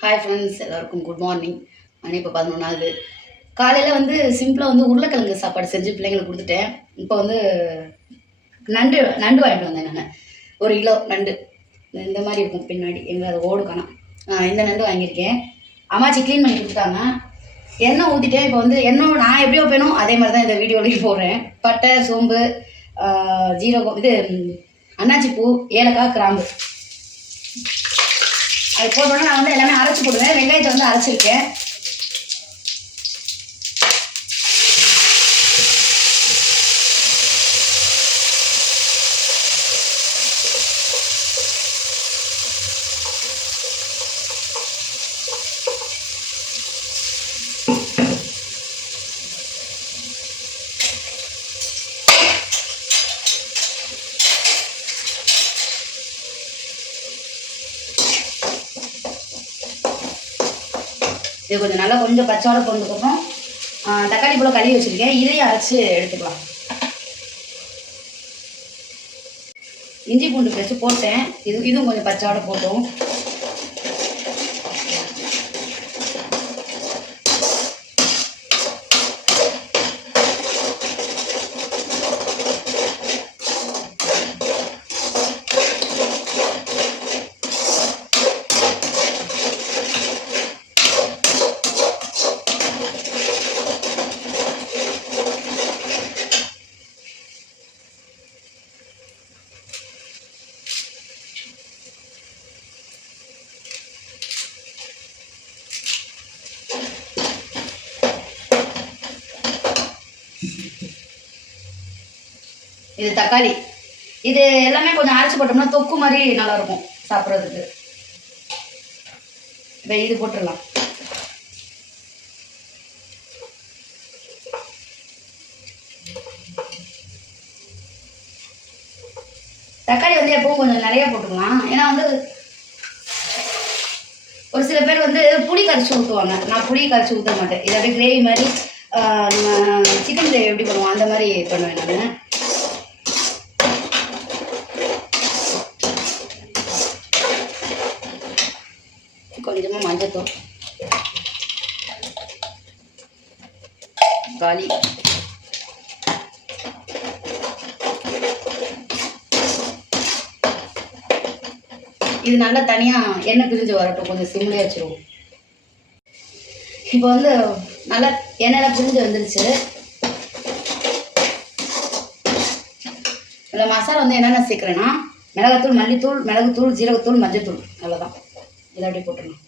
Hi friends, எல்லாருக்கும் good morning. மணி இப்போ 11 காலையில் வந்து சிம்பிளாக வந்து உருளைக்கிழங்கு சாப்பாடு செஞ்சு பிள்ளைங்களுக்கு கொடுத்துட்டேன். இப்போ வந்து நண்டு நண்டு வாங்கிட்டு வந்தேன். நான் 1 கிலோ நண்டு இந்த மாதிரி இருக்கும் பின்னாடி எங்கே அது ஓடு காணோம். இந்த நண்டு வாங்கியிருக்கேன். அம்மாச்சி க்ளீன் பண்ணி கொடுத்தாங்க. எண்ணெய் ஊற்றிட்டேன். இப்போ வந்து எண்ணெய் நான் எப்படி வைப்பேனோ அதே மாதிரி தான் இந்த வீடியோலையும் போடுறேன். பட்டை, சோம்பு, ஜீரகம், இது அன்னாச்சி பூ, ஏலக்காய், கிராம்பு அது போட்டோன்னா நான் வந்து எல்லாமே அரைச்சி போடுவேன். வெங்காயத்தை வந்து அரைச்சிருக்கேன். இது கொஞ்சம் நல்லா கொஞ்சம் பச்சையோட போனதுக்கப்புறம் தக்காளி போல கழுவி வச்சுருக்கேன். இதையும் அரைச்சி எடுத்துக்கலாம். இஞ்சி பூண்டு பேஸ்ட்டு போட்டேன். இதுவும் கொஞ்சம் பச்சையோட போட்டோம். இது தக்காளி, இது எல்லாமே கொஞ்சம் அரைச்சி போட்டோம்னா தொக்கு மாதிரி நல்லாயிருக்கும் சாப்பிட்றதுக்கு. இப்போ இது போட்டுடலாம். தக்காளி வந்து எப்பவும் கொஞ்சம் நிறைய போட்டுக்கலாம். ஏன்னா வந்து ஒரு சில பேர் வந்து புளி கரைச்சி ஊற்றுவாங்க. நான் புளி கரைச்சி ஊற்ற மாட்டேன். இதை அப்படியே கிரேவி மாதிரி சிக்கன் கிரேவி எப்படி பண்ணுவோம் அந்த மாதிரி பண்ணுவேன் நான். கொஞ்சமாக மஞ்சத்தூள், காலி, இது நல்லா தனியாக எண்ணெய் பிரிஞ்சு வரட்டும். கொஞ்சம் சிம்லேயே வச்சுருவோம். இப்போ வந்து நல்லா எண்ணெயெல்லாம் பிரிஞ்சு வந்துருச்சு. இதில் மசாலா வந்து என்னென்ன சேர்க்குறேன்னா மிளகாத்தூள், மல்லித்தூள், மிளகுத்தூள், ஜீரகத்தூள், மஞ்சத்தூள், அவ்வளோதான். இதை அப்படியே போட்டுடணும்.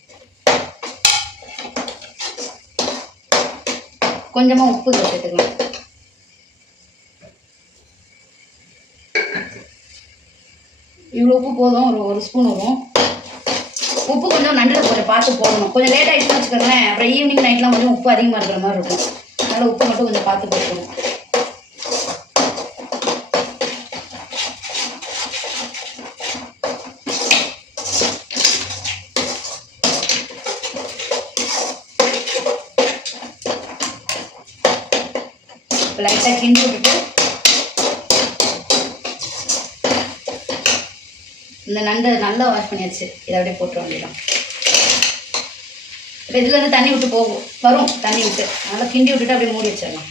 கொஞ்சமாக உப்பு சேர்த்துக்கலாம். இவ்வளோ உப்பு போதும். ஒரு ஸ்பூன் வரும். உப்பு கொஞ்சம் நண்டில் கொஞ்சம் பார்த்து போடணும். கொஞ்சம் லேட் ஆகிடுச்சுன்னு வச்சுக்கோங்களேன். அப்புறம் ஈவினிங் நைட்லாம் கொஞ்சம் உப்பு அதிகமாக இருக்கிற மாதிரி இருக்கும். அதனால் உப்பு மட்டும் கொஞ்சம் பார்த்து போட்டுக்கணும். லைட்டாக கிண்டி விட்டுட்டு இந்த நண்டை நல்லா வாஷ் பண்ணியாச்சு. இதை அப்படியே போட்டுற வேண்டியதான். இப்போ இதுலேருந்து தண்ணி விட்டு போகும் வரும். தண்ணி விட்டு நல்லா கிண்டி விட்டுட்டு அப்படியே மூடி வச்சிடலாம்.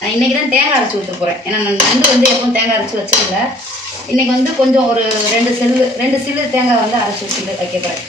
நான் இன்றைக்கி தான் தேங்காய் அரைச்சி ஊற்ற போகிறேன். ஏன்னா நான் நண்டு வந்து எப்பவும் தேங்காய் அரைச்சி வச்சதில்லை. இன்றைக்கி வந்து கொஞ்சம் ஒரு 2 சில்லு தேங்காய் வந்து அரைச்சி வச்சுட்டு வைக்க போகிறேன்.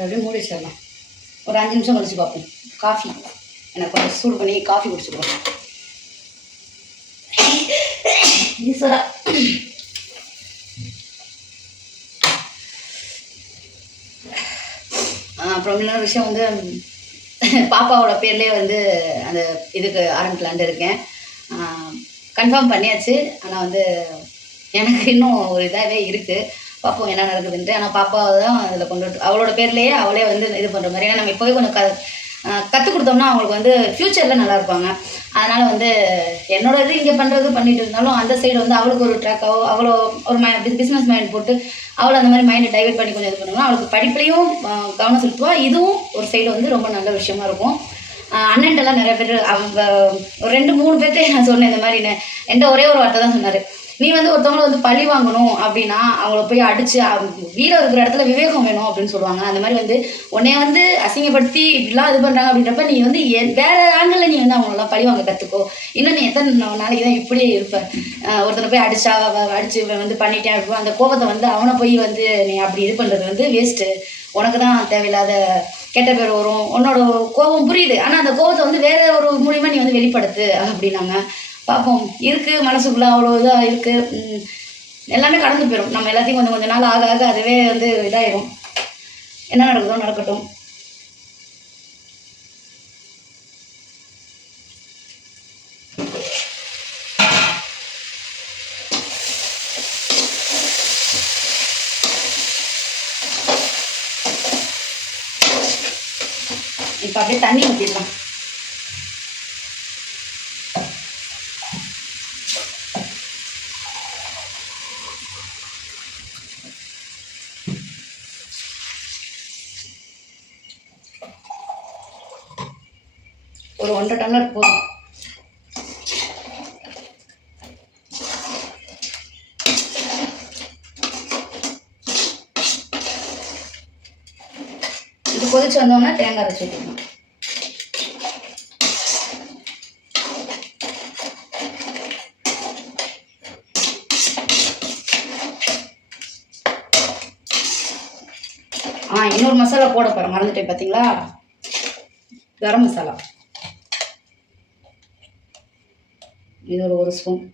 அப்படியே மூடி வச்சிடலாம். ஒரு 5 நிமிஷம் கழிச்சு பார்ப்போம். காஃபி எனக்கு கொஞ்சம் சூடு பண்ணி காஃபி குடிச்சுக்கிறோம். ஈஸ்வரா, அப்புறம் இன்னொரு விஷயம் வந்து பாப்பாவோட பேர்லேயே வந்து அந்த இதுக்கு ஆரம்பிக்கலான்ட்டு இருக்கேன். கன்ஃபார்ம் பண்ணியாச்சு. ஆனால் வந்து எனக்கு இன்னும் ஒரு இதாகவே இருக்குது. பார்ப்போம் என்ன நடக்குதுன்ட்டு. ஆனால் பாப்பாவை தான் அதில் கொண்டு அவளோட பேர்லேயே அவளே வந்து இது பண்ணுற மாதிரி. ஏன்னா நம்ம இப்போவே கொஞ்சம் கற்றுக் கொடுத்தோம்னா அவங்களுக்கு வந்து ஃப்யூச்சரில் நல்லா இருப்பாங்க. அதனால் வந்து என்னோட இது இங்கே பண்ணுறது பண்ணிட்டு இருந்தாலும் அந்த சைடு வந்து அவளுக்கு ஒரு ட்ராக்காவோ அவ்வளோ ஒரு பிஸ்னஸ் மைண்ட் போட்டு அவளை அந்த மாதிரி மைண்டை டைவெர்ட் பண்ணி கொஞ்சம் இது பண்ணுவோம். அவளுக்கு படிப்புலையும் கவனம் செலுத்துவா. இதுவும் ஒரு சைடு வந்து ரொம்ப நல்ல விஷயமா இருக்கும். அண்ணன்ட்டெல்லாம் நிறைய பேர் அவங்க ஒரு 2-3 பேர்த்தே நான் சொன்னேன் இந்த மாதிரி. என்கிட்ட ஒரே ஒரு வார்த்தை தான் சொன்னார், நீ வந்து ஒருத்தவங்களை வந்து பழி வாங்கணும் அப்படின்னா அவங்கள போய் அடித்து வீரம் இருக்கிற இடத்துல விவேகம் வேணும் அப்படின்னு சொல்லுவாங்க. அந்த மாதிரி வந்து உன்னைய வந்து அசிங்கப்படுத்தி இப்படிலாம் இது பண்ணுறாங்க அப்படின்றப்ப நீ வந்து வேறு ஆங்கிளில் நீ வந்து அவங்களெல்லாம் பழி வாங்க கற்றுக்கோ. இன்னும் நீ எத்தனை நாளைக்கு தான் இப்படியே இருப்ப. ஒருத்தனை போய் அடித்து வந்து பண்ணிட்டேன் அப்படின்னு அந்த கோபத்தை வந்து அவனை போய் வந்து நீ அப்படி இது பண்ணுறது வந்து வேஸ்ட்டு. உனக்கு தான் தேவையில்லாத கெட்ட பேர் வரும். உன்னோட கோபம் புரியுது, ஆனால் அந்த கோபத்தை வந்து வேற ஒரு மூலியமாக நீ வந்து வெளிப்படுத்து அப்படின்னாங்க. பார்ப்போம், இருக்குது மனசுக்குள்ளே அவ்வளோ இதாக இருக்குது. எல்லாமே கடந்து போயிடும். நம்ம எல்லாத்தையும் கொஞ்சம் கொஞ்சம் நாள் ஆக ஆக அதுவே வந்து இதாயிடும். என்ன நடக்குதோ நடக்கட்டும். இப்போ அப்படியே தண்ணி ஊற்றிடலாம். ஒரு 1.5 டம்ளர் போதும். இது கொதிச்சு வந்தோம்னா தேங்காய் அரைச்சி ஊற்றிக்கணும். இன்னொரு மசாலா போட போகிறேன், மறந்துட்டேன் பார்த்தீங்களா? கரம் மசாலா இது ஒரு 1 ஸ்பூன்.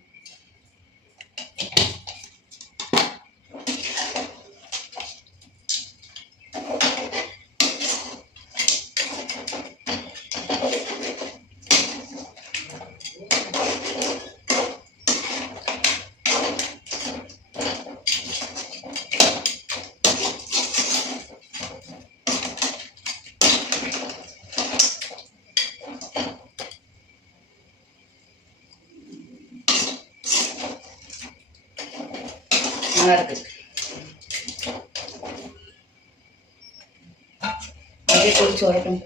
நல்லா இருக்கு. அப்படியே கொதிச்சு வரட்டும்.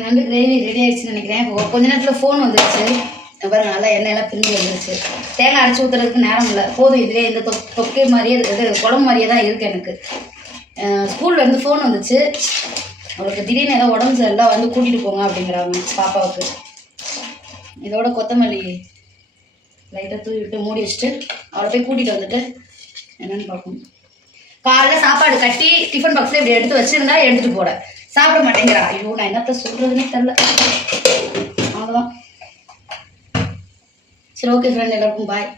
நண்டு கிரேவி ரெடி ஆயிடுச்சுன்னு நினைக்கிறேன். இப்போ கொஞ்ச நேரத்தில் ஃபோன் வந்துருச்சு பாருங்க, நல்லா எண்ணெயெல்லாம் பிரிஞ்சு வந்துருச்சு. தேங்காய் அரைச்சி ஊற்றுறதுக்கு நேரம் இல்லை, போதும். இதுலேயே இந்த தொக்கை மாதிரியே இருக்குது, குழம்பு மாதிரியே தான் இருக்குது. எனக்கு ஸ்கூல்லேருந்து ஃபோன் வந்துச்சு. அவளுக்கு திடீர்னு ஏதோ உடம்பு சரியில்லாம் வந்து கூட்டிகிட்டு போங்க அப்படிங்கிறாங்க பாப்பாவுக்கு. இதோட கொத்தமல்லி லைட்டாக தூவி விட்டு மூடி வச்சுட்டு அவளை போய் கூட்டிகிட்டு வந்துட்டு என்னென்னு பார்க்கணும். காலைல சாப்பாடு கட்டி டிஃபன் பாக்ஸில் இப்படி எடுத்து வச்சுருந்தா எடுத்துகிட்டு போட சாப்பிட மாட்டேங்கிறா. ஐயோ நான் என்னத்த சொல்கிறதுனே தெரில. அவ்வளோதான். சரி, ஓகே ஃப்ரெண்ட், எல்லாருக்கும் பாய்.